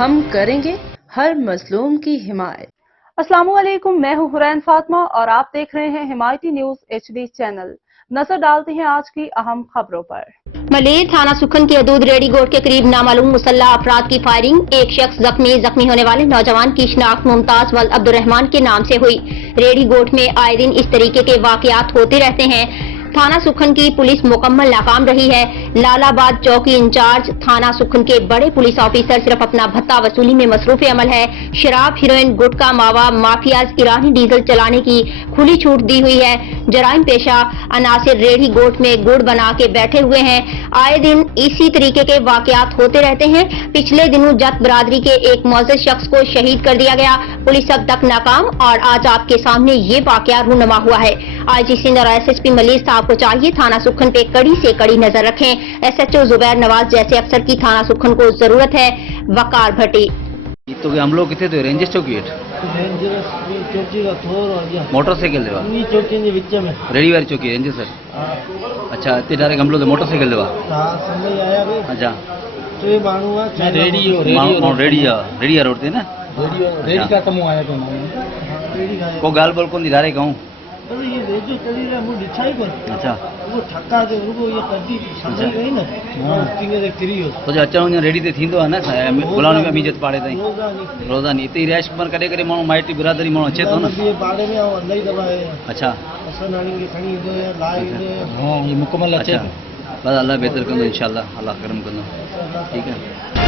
हम करेंगे हर मजलूम की हिमायत। अस्सलामुअलैकुम, मैं हूं हुरैन फातिमा और आप देख रहे हैं हिमायती न्यूज HD चैनल। नजर डालते हैं आज की अहम खबरों पर। मलेर थाना सुखन की हदूद रेडी गोट के करीब नामालूम मुसल्लह अफराद की फायरिंग। एक शख्स जख्मी होने वाले नौजवान की शिनाख्त मुमताज वल अब्दुर्रहमान के नाम से हुई। रेडी गोट में आए दिन इस तरीके के वाकयात होते रहते हैं। थाना सुखन की पुलिस मुकम्मल नाकाम रही है। लालाबाद चौकी इंचार्ज थाना सुखन के बड़े पुलिस ऑफिसर सिर्फ अपना भत्ता वसूली में मसरूफ अमल है। शराब, हीरोइन, गुटखा, मावा माफियाज ईरानी डीजल चलाने की खुली छूट दी हुई है। जराइम पेशा अनासिर रेडी गोट में गुड़ बना के बैठे हुए हैं। आए दिन इसी तरीके के वाकयात होते रहते हैं। पिछले दिनों जत बरादरी के एक मौजूद शख्स को शहीद कर दिया गया। पुलिस अब तक नाकाम और आज आपके सामने ये वाकया रूनुमा हुआ है। IG सिंध और SSP मलिक साहब को चाहिए थाना सुखन पे कड़ी से कड़ी नजर रखें। SHO जुबैर नवाज जैसे अफसर की थाना सुखन को जरूरत है। वकार भट्टी। तो हम लोग कितने थे? रेंजर चौकी चौकी का थोड़ा मोटरसाइकिल देवा चौकी के बीच में रेडी वाली चौकी रेंजर सर। अच्छा, इतने डायरेक्ट हम लोग मोटरसाइकिल देवा। समय आया भी अच्छा, तो ये बानू है रेडिया रोड थे ना। रेडी का तमु आया तो रेडी का को गाल बोल कौन डायरेक्ट कहूँ। अरे ये रेजो चली रहा मुझे दिखाई पर। अच्छा, वो थक्का दे रुको ये कदी समझ गई ना। तीन एक तिरी हो तो जो अचण वञण रेडी ते थींदो आहे न बुलाने में इज़त पाड़े ताईं रोजानी रोज़ानी हिते रैश पर करे करे माण्हू माइटी बिरादरी माण्हू अचे थो न। ये बाड़े में आओ अंदर ही दबा है। अच्छा, असन नानी के खणी दो है लाई दे। हां, ये मुकम्मल अचे। बस अल्लाह बेहतर कंदो इंशाल्लाह, अल्लाह करम कंदो। ठीक है।